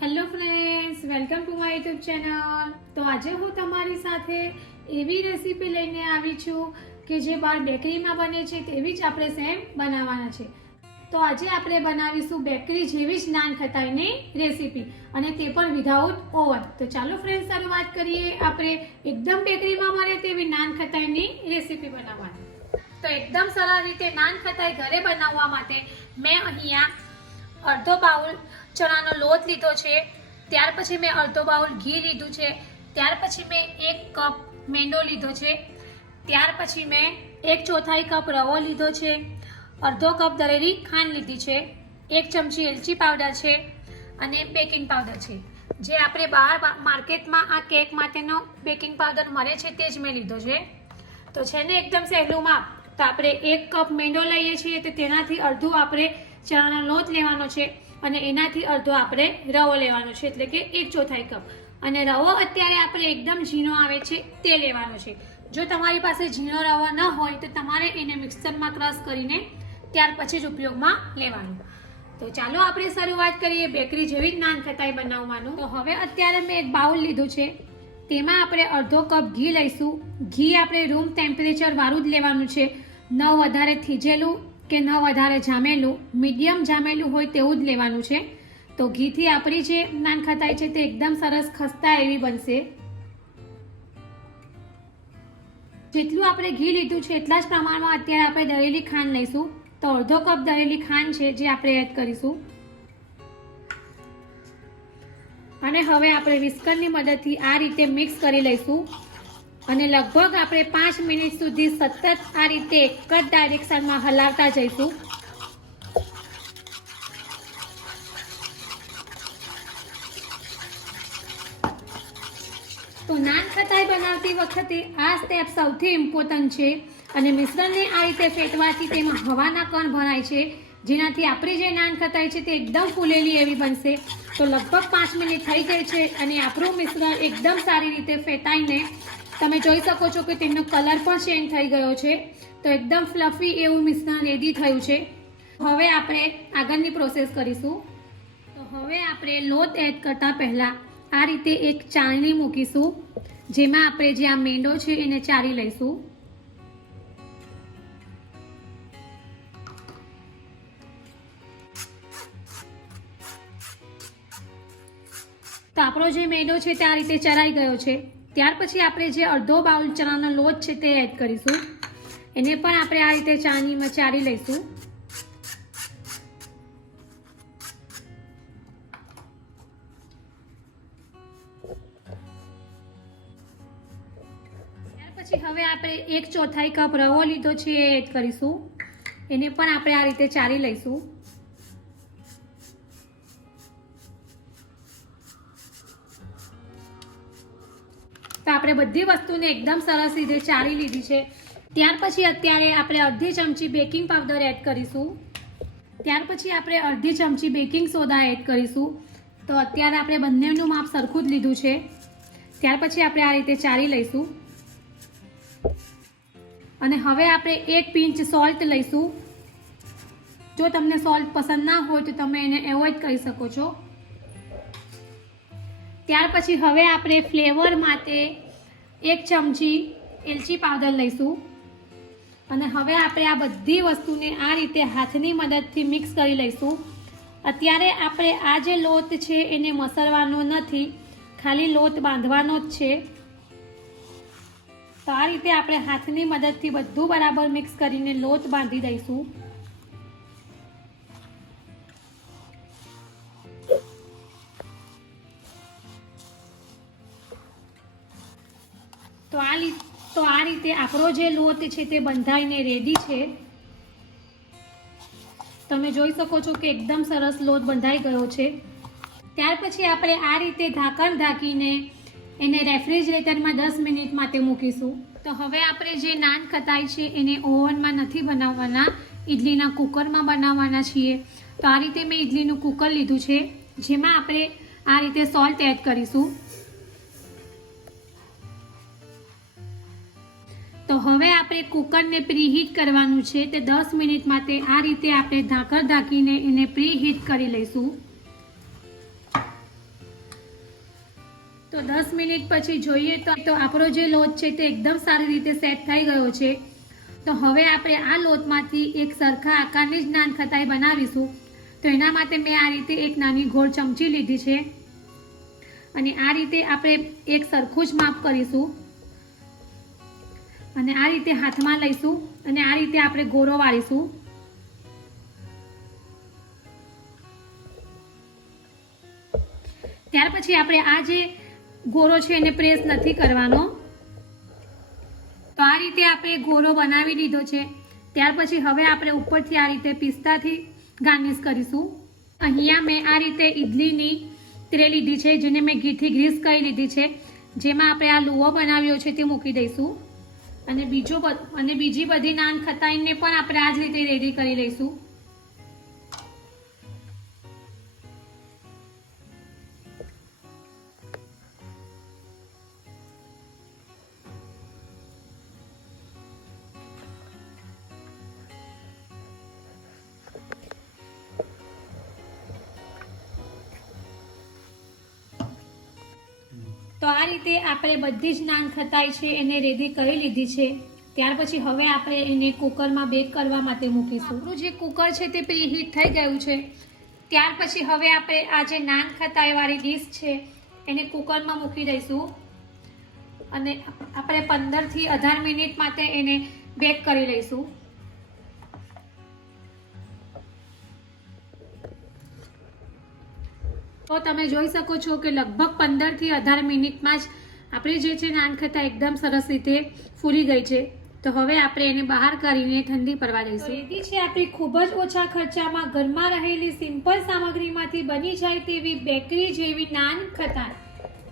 Hello friends welcome to my YouTube channel તો આજે હું તમારી સાથે એવી રેસીપી લઈને આવી છું કે જે બહાર બેકરીમાં બને છે તેવી જ આપણે સેમ બનાવવાના છે. તો આજે આપણે બનાવીશું બેકરી જેવી જ નાન ખટાઈની રેસીપી અને તે પણ વિધાઉટ ઓવન તો ચાલો ફ્રેન્ડ્સ શરૂઆત કરીએ આપણે એકદમ બેકરીમાં મળે તેવી નાન ખટાઈની રેસીપી બનાવવાની. તો એકદમ સરળ રીતે નાન ખટાઈ ઘરે બનાવવા માટે મેં અહીંયા અડધો બાઉલ ચણાનો લોટ લીધો છે. ત્યાર પછી મેં અડધો બાઉલ ઘી લીધું છે. ત્યાર પછી મેં એક કપ મેંદો લીધો છે. ત્યાર પછી મેં એક ચોથાઈ કપ રવો લીધો છે. અડધો કપ દરેલી ખાંડ લીધી છે. એક ચમચી એલચી પાવડર છે અને બેકિંગ પાવડર છે. જે આપણે બહાર માર્કેટમાં આ કેક માટેનો બેકિંગ પાવડર મળે છે તે જ મેં લીધો છે. તો છે ને એકદમ સહેલું માપ તો આપણે એક કપ મેંદો લઈએ છીએ તો તેનાથી અડધું આપણે ચણાનો લોટ લેવાનો છે. અને એનાથી અડધો આપણે રવો લેવાનો છે, એટલે કે એક ચોથાઈ કપ. અને રવો અત્યારે આપણે એકદમ ઝીણો આવે છે, તે લેવાનો છે. જો તમારી પાસે ઝીણો રવો ન હોય, તો તમારે એને મિક્સરમાં ક્રશ કરીને ત્યાર પછી જ ઉપયોગમાં લેવાનું. તો ચાલો આપણે શરૂઆત કરીએ બેકરી જેવી જ નાન ખટાઈ બનાવવાનું. તો હવે અત્યારે મેં એક બાઉલ લીધું છે. તેમાં આપણે અડધો કપ ઘી લઈશું. ઘી આપણે રૂમ ટેમ્પરેચર વાળું જ લેવાનું છે. ન વધારે થીજેલું કે ન વધારે જામેલું, મીડિયમ જામેલું હોય તેવું જ લેવાનું છે. તો ઘીથી આપણી જે નાન ખટાઈ છે તે એકદમ સરસ ખસ્તા એવી બનશે. જેટલું આપણે ઘી લીધું છે એટલા જ પ્રમાણમાં અત્યારે આપણે દળેલી ખાંડ લઈશું. તો અડધો કપ દળેલી ખાંડ છે જે આપણે એડ કરીશું. અને હવે આપણે વિસ્કરની મદદથી આ રીતે મિક્સ કરી લઈશું. અને લગભગ આપણે પાંચ મિનિટ સુધી સતત આ રીતે એક જ ડાયરેક્શનમાં હલાવતા જઈશું. તો નાન ખટાઈ બનાવતી વખતે આ સ્ટેપ સૌથી ઇમ્પોર્ટન્ટ છે અને મિશ્રણને આ રીતે ફેટવાથી તેમાં હવાના કણ ભરાય છે. જેનાથી આપણી જે નાન ખટાઈ છે તે એકદમ ફૂલેલી એવી બનશે. તો લગભગ પાંચ મિનિટ થઈ ગઈ છે અને આપણું મિશ્રણ એકદમ સારી રીતે ફેટાઈને તમે જોઈ શકો છો કે તેમનો કલર પણ ચેન્જ થઈ ગયો છે. તો એકદમ ફ્લફી એવું મિશ્રણ રેડી થયું છે. હવે આપણે આગળની પ્રોસેસ કરીશું. તો હવે આપણે લોટ એડ કરતાં પહેલાં આ રીતે એક ચાળણી મૂકીશું, જેમાં આપણે જે આ મેંડો છે એને ચાળી લઈશું. તો આપણો જે મેંડો છે તે આ રીતે ચરાઈ ગયો છે. ત્યાર પછી આપણે જે અડધો બાઉલ ચણાનો લોટ છે તે એડ કરીશું. એને પણ આપણે આ રીતે ચાની ચાળી લઈશું. પછી હવે આપણે એક ચોથાઈ કપ રવો લીધો છે એ એડ કરીશું. એને પણ આપણે આ રીતે ચારી લઈશું. આપણે બધી વસ્તુને એકદમ સરસ રીતે ચાળી લીધી છે. ત્યાર પછી અત્યારે આપણે અડધી ચમચી બેકિંગ પાવડર એડ કરીશું. ત્યાર પછી આપણે અડધી ચમચી બેકિંગ સોડા એડ કરીશું. તો અત્યારે આપણે બંનેનું માપ સરખું જ લીધું છે. ત્યાર પછી આપણે આ રીતે ચાળી લઈશું. અને હવે આપણે એક પિંચ સોલ્ટ લઈશું. જો તમને સોલ્ટ પસંદ ના હોય તો તમે એને એવોઇડ કરી શકો છો. ત્યાર પછી હવે આપણે ફ્લેવર માટે એક ચમચી એલચી પાવડર લઈશું. અને હવે આપણે આ બધી વસ્તુને આ રીતે હાથની મદદથી મિક્સ કરી લઈશું. અત્યારે આપણે આ જે લોટ છે એને મસળવાનો નથી, ખાલી લોટ બાંધવાનો જ છે. તો આ રીતે આપણે હાથની મદદથી બધું બરાબર મિક્સ કરીને લોટ બાંધી દઈશું. આ તો આ રીતે આપણો જે લોટ છે તે બંધાઈને રેડી છે. તમે જોઈ શકો છો કે એકદમ સરસ લોટ બંધાઈ ગયો છે. ત્યાર પછી આપણે આ રીતે ઢાંકણ ઢાંકીને એને રેફ્રિજરેટરમાં દસ મિનિટ માટે મૂકીશું. તો હવે આપણે જે નાન ખતાઈ છે એને ઓવનમાં નથી બનાવવાના ઇડલીના કુકરમાં બનાવવાના છીએ. તો આ રીતે મેં ઇડલીનું કુકર લીધું છે, જેમાં આપણે આ રીતે સોલ્ટ એડ કરીશું. તો હવે આપણે કુકરને પ્રીહીટ કરવાનું છે તે દસ મિનિટ માટે આ રીતે આપણે ઢાંકણ ઢાંકીને એને પ્રીહીટ કરી લઈશું. તો દસ મિનિટ પછી જોઈએ તો આપણો જે લોટ છે તે એકદમ સારી રીતે સેટ થઈ ગયો છે. તો હવે આપણે આ લોટમાંથી એક સરખા આકારની જ નાન ખતાઈ બનાવીશું. તો એના માટે મેં આ રીતે એક નાની ગોળ ચમચી લીધી છે. અને આ રીતે આપણે એક સરખું જ માપ કરીશું. અને આ રીતે હાથમાં લઈશું અને આ રીતે આપણે ગોરો વાળીશું. ત્યાર પછી આપણે આ જે ગોરો છે એને પ્રેસ નથી કરવાનો. તો આ રીતે આપણે ગોરો બનાવી લીધો છે. ત્યાર પછી હવે આપણે ઉપરથી આ રીતે પિસ્તાથી ગાર્નિશ કરીશું. અહીંયા મેં આ રીતે ઈડલીની ટ્રે લીધી છે, જેને મેં ઘીથી ગ્રીસ કરી લીધી છે. જેમાં આપણે આ લુઓ બનાવ્યો છે તે મૂકી દઈશું. અને બીજો અને બીજી બધી નાન ખતાઈને પણ આપણે આ જ રીતે રેડી કરી લઈશું. આ રીતે આપણે બધી જ નાન ખતાઈ છે, એને રેડી કરી લીધી છે. ત્યાર પછી હવે આપણે એને કુકરમાં બેક કરવા માટે મૂકીશું. આપણું જે કુકર છે તે પ્રીહીટ થઈ ગયું છે. ત્યાર પછી હવે આપણે આ જે નાન ખતાઈવાળી ડીશ છે, એને કુકરમાં મૂકી દઈશું. અને આપણે પંદરથી અઢાર મિનિટ માટે એને બેક કરી લઈશું. તો તમે જોઈ શકો છો કે લગભગ પંદરથી અઢાર મિનિટમાં જ આપણી જે છે નાનખતા એકદમ સરસ રીતે ફૂલી ગઈ છે. તો હવે આપણે એને બહાર કરીને ઠંડી પડવા દઈશું રેડી છે આપણી ખૂબ જ ઓછા ખર્ચામાં ઘરમાં રહેલી સિમ્પલ સામગ્રીમાંથી બની જાય તેવી બેકરી જેવી નાન ખતાઈ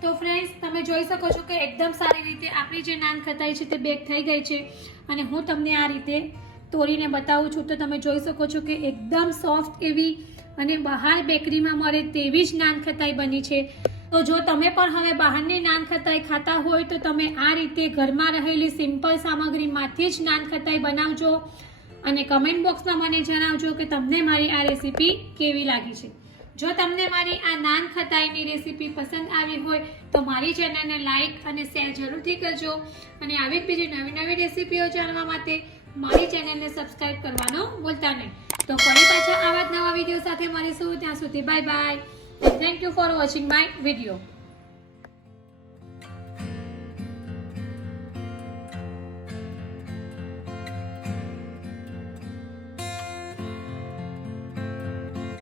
તો ફ્રેન્ડ્સ તમે જોઈ શકો છો કે એકદમ સારી રીતે આપણી જે નાન ખતાઈ છે તે બેક થઈ ગઈ છે. અને હું તમને આ રીતે તોડીને બતાવું છું. તો તમે જોઈ શકો છો કે એકદમ સોફ્ટ એવી અને બહાર બેકરીમાં મળે તેવી જ નાન ખતાઈ બની છે. તો જો તમે પણ હવે બહારની નાન ખતાઈ ખાતા હોય તો તમે આ રીતે ઘરમાં રહેલી સિમ્પલ સામગ્રીમાંથી જ નાન ખતાઈ બનાવજો અને કમેન્ટ બોક્સમાં મને જણાવજો કે તમને મારી આ રેસીપી કેવી લાગી છે. જો તમને મારી આ નાન ખતાઈની રેસીપી પસંદ આવી હોય તો મારી ચેનલને લાઈક અને શેર જરૂરથી કરજો અને આવી જ બીજી નવી નવી રેસીપીઓ જાણવા માટે મારી ચેનલને સબસ્ક્રાઈબ કરવાનો ભૂલતા નહીં. તો ફરી પાછા આવા જ નવા વીડિયો સાથે મળીશું. ત્યાં સુધી bye bye thank you for watching my video